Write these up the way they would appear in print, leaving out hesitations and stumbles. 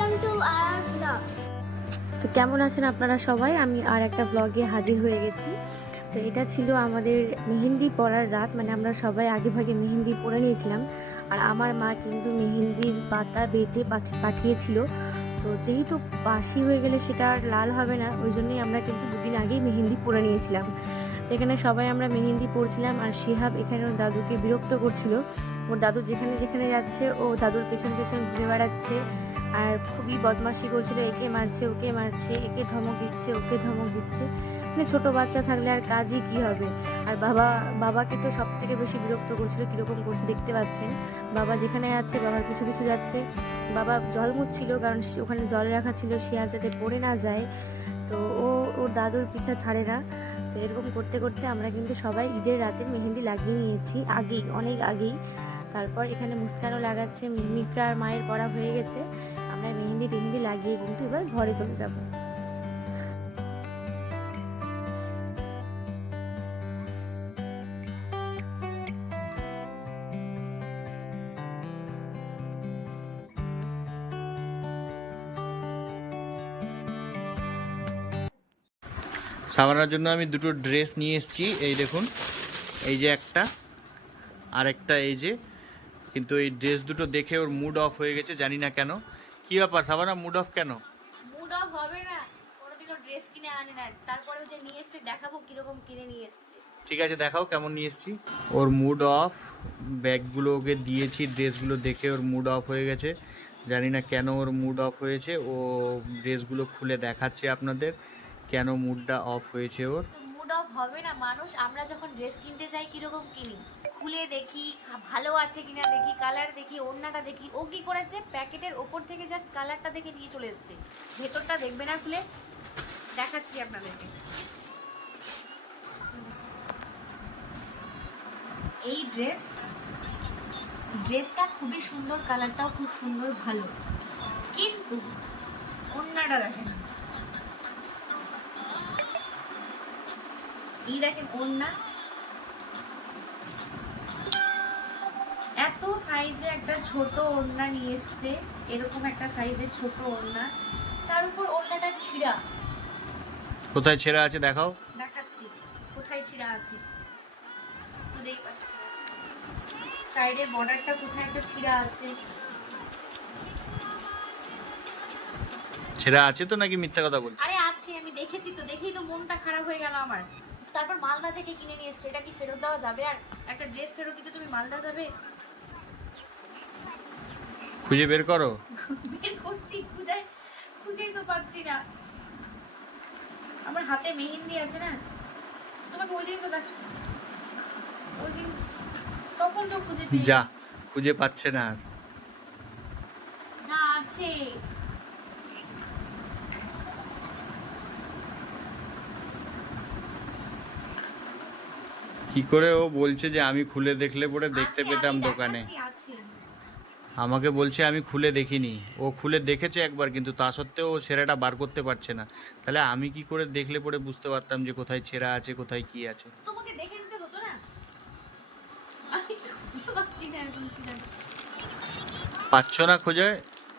Welcome to our blog. তো কেমন আছেন আপনারা সবাই? আমি আর একটা ব্লগে হাজির হয়ে গেছি। তো এটা ছিল আমাদের মেহেন্দি পড়ার রাত, মানে আমরা সবাই আগে ভাগে মেহেন্দি পরে নিয়েছিলাম। আর আমার মা কিন্তু মেহেন্দির পাতা বেটে পাঠিয়েছিল। তো যেহেতু বাসি হয়ে গেলে সেটা আর লাল হবে না, ওই জন্যই আমরা কিন্তু দুদিন আগেই মেহেন্দি পরে নিয়েছিলাম। তো এখানে সবাই আমরা মেহেন্দি পড়ছিলাম, আর শিহাব এখানে ওর দাদুকে বিরক্ত করছিল। ওর দাদু যেখানে যেখানে যাচ্ছে ও দাদুর পেছন পেছন ঘুরে বেড়াচ্ছে, আর খুবই বদমাশি করছিল। একে মারছে, ওকে মারছে, একে ধমক দিচ্ছে, ওকে ধমক দিচ্ছে। মানে ছোট বাচ্চা থাকলে আর কাজই কি হবে। আর বাবাকে তো সব থেকে বেশি বিরক্ত করছিল। কীরকম করছে দেখতে পাচ্ছেন। বাবা যেখানে যাচ্ছে বাবার কিছু কিছু যাচ্ছে। বাবা জল মুছছিল, কারণ ওখানে জল রাখা ছিল শিয়ার যাতে পড়ে না যায়। তো ওর দাদুর পিছা ছাড়ে না। তো এরকম করতে করতে আমরা কিন্তু সবাই ঈদের রাতের মেহেন্দি লাগিয়ে নিয়েছি আগেই, অনেক আগেই। তারপর এখানে মুস্কানও লাগাচ্ছে, মিফরার মায়ের পড়া হয়ে গেছে। আমরা মেহেন্দি টেহেন্দি লাগিয়ে কিন্তু এবার ঘরে চলে যাব। সাবানার জন্য আমি দুটো ড্রেস নিয়ে এসেছি। এই দেখুন, এই যে একটা, আর একটা এই যে। কিন্তু এই ড্রেস দুটো দেখে ওর মুড অফ হয়ে গেছে, জানি না কেন। কি ব্যাপার সাবানা, মুড অফ কেন? মুড অফ হবে না, কোনোদিনও ড্রেস কিনে আনে না, তারপরেও যে নিয়ে এসছে দেখাবো কিরকম কিনে নিয়ে এসছে। ঠিক আছে, দেখাও কেমন নিয়ে এসেছি। ওর মুড অফ, ব্যাগগুলো ওকে দিয়েছি, ড্রেসগুলো দেখে ওর মুড অফ হয়ে গেছে। জানি না কেন ওর মুড অফ হয়েছে। ও ড্রেসগুলো খুলে দেখাচ্ছে আপনাদের কেন মুডটা অফ হয়েছে ওর। তো মুড অফ হবে না, মানুষ আমরা যখন ড্রেস কিনতে যাই কিরকম কিনি, খুলে দেখি ভালো আছে কিনা দেখি, কালার দেখি, ওড়নাটা দেখি। ও কি করেছে, প্যাকেটের ওপর থেকে জাস্ট কালারটা দেখে নিয়ে চলে এসেছে, ভেতরটা দেখবে না খুলে। দেখাচ্ছি আপনাদেরকে। এই ড্রেসটা খুবই সুন্দর, কালারটাও খুব সুন্দর, ভালো, কিন্তু ওড়নাটা দেখেন। এই দেখেন ওড়না, এত সাইজে একটা ছোট ওড়না নিয়ে এসছে, এরকম একটা সাইজের ছোট ওড়না, তার উপর ওড়নাটা ছিঁড়া। কোথায় ছেঁড়া আছে দেখাও। দেখাচ্ছি কোথায় ছিঁড়া আছে, বুঝতেই পারছি না। সাইডের বর্ডারটা কোথায় একটা ছিঁড়া আছে। ছেঁড়া আছে তো নাকি মিথ্যা কথা বলছো? আরে আছে, আমি দেখেছি তো, দেখেই তো মনটা খারাপ হয়ে গেল আমার। তারপর মালদা থেকে কিনে নিয়ে এসছে, এটা কি ফেরত দেওয়া যাবে? আর একটা ড্রেস ফেরত দিতে তুমি মালদা যাবে? খুঁজে বের করো। বের করছি, খুঁজেই তো পাচ্ছি না। আমার হাতে মেহেন্দি আছে না, তোমাকে ওই দিন তো ওই দিন তখন তো খুঁজে পেয়ে যা, খুঁজে পাচ্ছে না আর। না, আছে। কি করে ও বলছে যে আমি খুলে দেখলে পরে দেখতে আছে, পেতাম আমি দোকানে। দেখাচ্ছি, আছে। আমাকে বলছে আমি খুলে দেখিনি। ও খুলে দেখেছে একবার, কিন্তু তা সত্ত্বেও ও ছেঁড়াটা বার করতে পারছে না। তাহলে আমি কি করে দেখলে পরে বুঝতে পারতাম যে কোথায় ছেঁড়া আছে, কোথায় কি আছে? তোমাকে দেখে নিতে হতো না? আমি তো খুঁজে পাচ্ছি না এখন ছিলাম। পাচ্ছ না খুঁজে?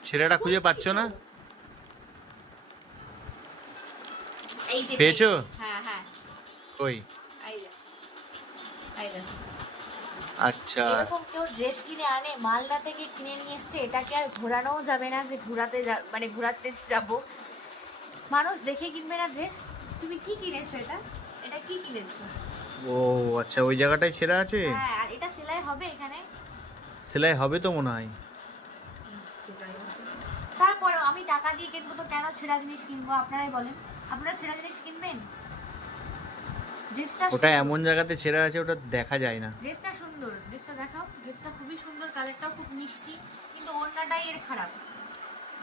ছেঁড়াটা খুঁজে পাচ্ছ না? এই যে পেয়েছো? হ্যাঁ হ্যাঁ, কই? এই যে, এই যে। আচ্ছা, এরকম কেউ ড্রেস কিনে আনে, মালদা থেকে কিনে নিয়ে এসছে, এটাকে আর ঘোরানোও যাবে না যে মানে ঘোরাতে যাব। মানুষ দেখে কিনবে না ড্রেস। তুমি কি কিনেছো? এটা এটা কি কিনেছো? ও আচ্ছা, ওই জায়গাটায় ছেঁড়া আছে। হ্যাঁ, আর এটা সেলাই হবে এখানে। সেলাই হবে তো মনে হয়। তারপরেও আমি টাকা দিয়ে কিনবো তো কেন ছেঁড়া জিনিস কিনবো? আপনারাই বলেন, আপনারা ছেঁড়া জিনিস কিনবেন? ড্রেসটা ওটা এমন জায়গাতে ছেঁড়া আছে, ওটা দেখা যায় না। ড্রেসটা সুন্দর, ড্রেসটা দেখাও। ড্রেসটা খুবই সুন্দর, কালারটাও খুব মিষ্টি, কিন্তু ওড়নাটাই এর খারাপ।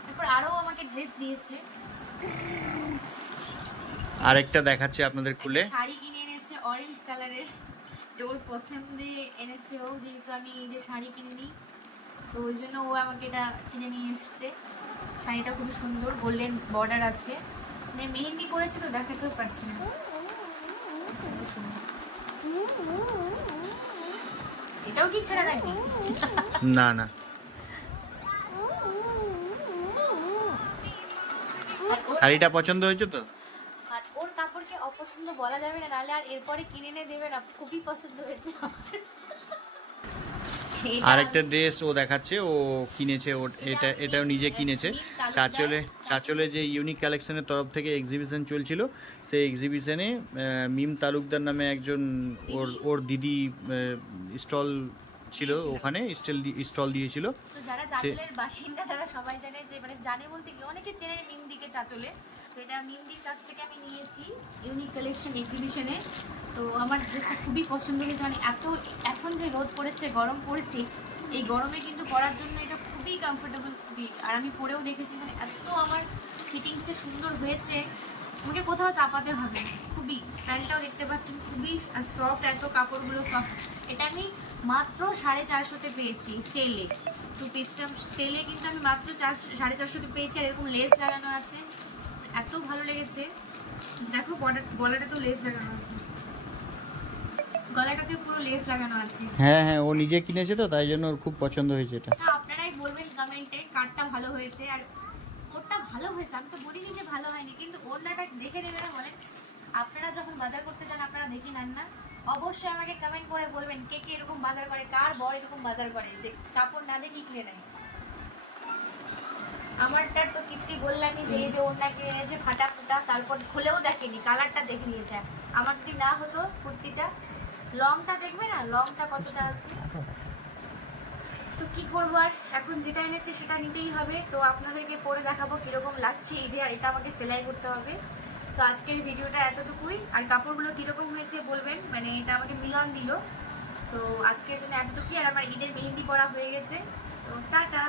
তারপর আরও আমাকে ড্রেস দিয়েছে। আরেকটা দেখাচ্ছি আপনাদের খুলে। শাড়ি কিনে এনেছে অরেঞ্জ কালারের, ওর পছন্দে এনেছে ও, যেহেতু আমি এই যে শাড়ি কিনিনি, তো ওই জন্য ও আমাকে এটা কিনে নিয়ে এসছে। শাড়িটা খুব সুন্দর, গোল্ডেন বর্ডার আছে, মানে মেহেন্দি পরেছে তো দেখাতেও পারছি না। এটাও কি ছেঁড়া নাকি? না না, শাড়িটা পছন্দ হয়েছে তো? আর ওর কাপড়কে অপছন্দ বলা যাবে না, নাহলে আর এরপরে কিনে এনে দেবে না। খুবই পছন্দ হয়েছে আমার। এটা আরেকটা ড্রেস ও দেখাচ্ছে, ও কিনেছে, ও এটাও নিজে কিনেছে। চাচলে যে ইউনিক কালেকশনের তরফ থেকে এক্সিবিশন চলছিল, সেই এক্সিবিশনে মিম তালুকদার নামে একজন ওর দিদি স্টল ছিল, ওখানে স্টল দিয়েছিল। তো যারা চাচলের বাসিন্দা তারা সবাই জানে, যে মানে জানে বলতে কি অনেকে চেনে মিমদিকে চাচলে। তো এটা মিমদির কাছ থেকে আমি নিয়েছি ইউনিক কালেকশন এক্সিবিশনে। তো আমার ড্রেসটা খুবই পছন্দ হয়েছে, মানে এখন যে রোদ পড়েছে, গরম পড়েছে, এই গরমে কিন্তু পরার জন্য এটা খুবই কমফোর্টেবল, খুবই। আর আমি পরেও দেখেছি, মানে এত আমার ফিটিংসে সুন্দর হয়েছে, আমাকে কোথাও চাপাতে হবে না। খুবই, প্যান্টটাও দেখতে পাচ্ছেন খুবই সফট, এত কাপড়গুলো সফট। এটা আমি মাত্র 450-তে পেয়েছি সেলে। টু পিসটা সেলে কিন্তু আমি মাত্র 450-তে পেয়েছি। আর এরকম লেস লাগানো আছে, এত ভালো লেগেছে। দেখো গলাটা তো লেস লাগানো আছে, গলাটাতে পুরো লেস লাগানো আছে। হ্যাঁ হ্যাঁ, ও নিজে কিনেছে তো, তাই জন্য ওর খুব পছন্দ হয়েছে এটা। না, আপনারাই বলবেন কমেন্টে কারটা ভালো হয়েছে। আর ওরটা ভালো হয়েছে, আমি তো বলিনি যে ভালো হয়নি, কিন্তু ওরটা দেখে নেবে না বলেন। আপনারা যখন বাজার করতে যান আপনারা দেখে নেন না? অবশ্যই আমাকে কমেন্ট করে বলবেন কে কে এরকম বাজার করে, কার বর এরকম বাজার করে যে কাপড় না দেখে কিনে নেয়। আমারটার তো কিছুই বললামই, যে এই যে ওড়না কিনে এনেছে ফাটা ফুটা, তারপর খুলেও দেখেনি, কালারটা দেখে নিয়েছে। আমার যদি না হতো কুর্তিটা, লংটা দেখবে না লংটা কতটা আছে। তো কি করবো আর, এখন যেটা এনেছে সেটা নিতেই হবে। তো আপনাদেরকে পরে দেখাবো কিরকম লাগছে ঈদে, আর এটা আমাকে সেলাই করতে হবে। তো আজকের ভিডিওটা এতটুকুই। আর কাপড়গুলো কিরকম হয়েছে বলবেন, মানে এটা আমাকে মিলন দিল। তো আজকের জন্য এতটুকুই। আর আমার ঈদের মেহেন্দি পরা হয়ে গেছে। তো টাটা।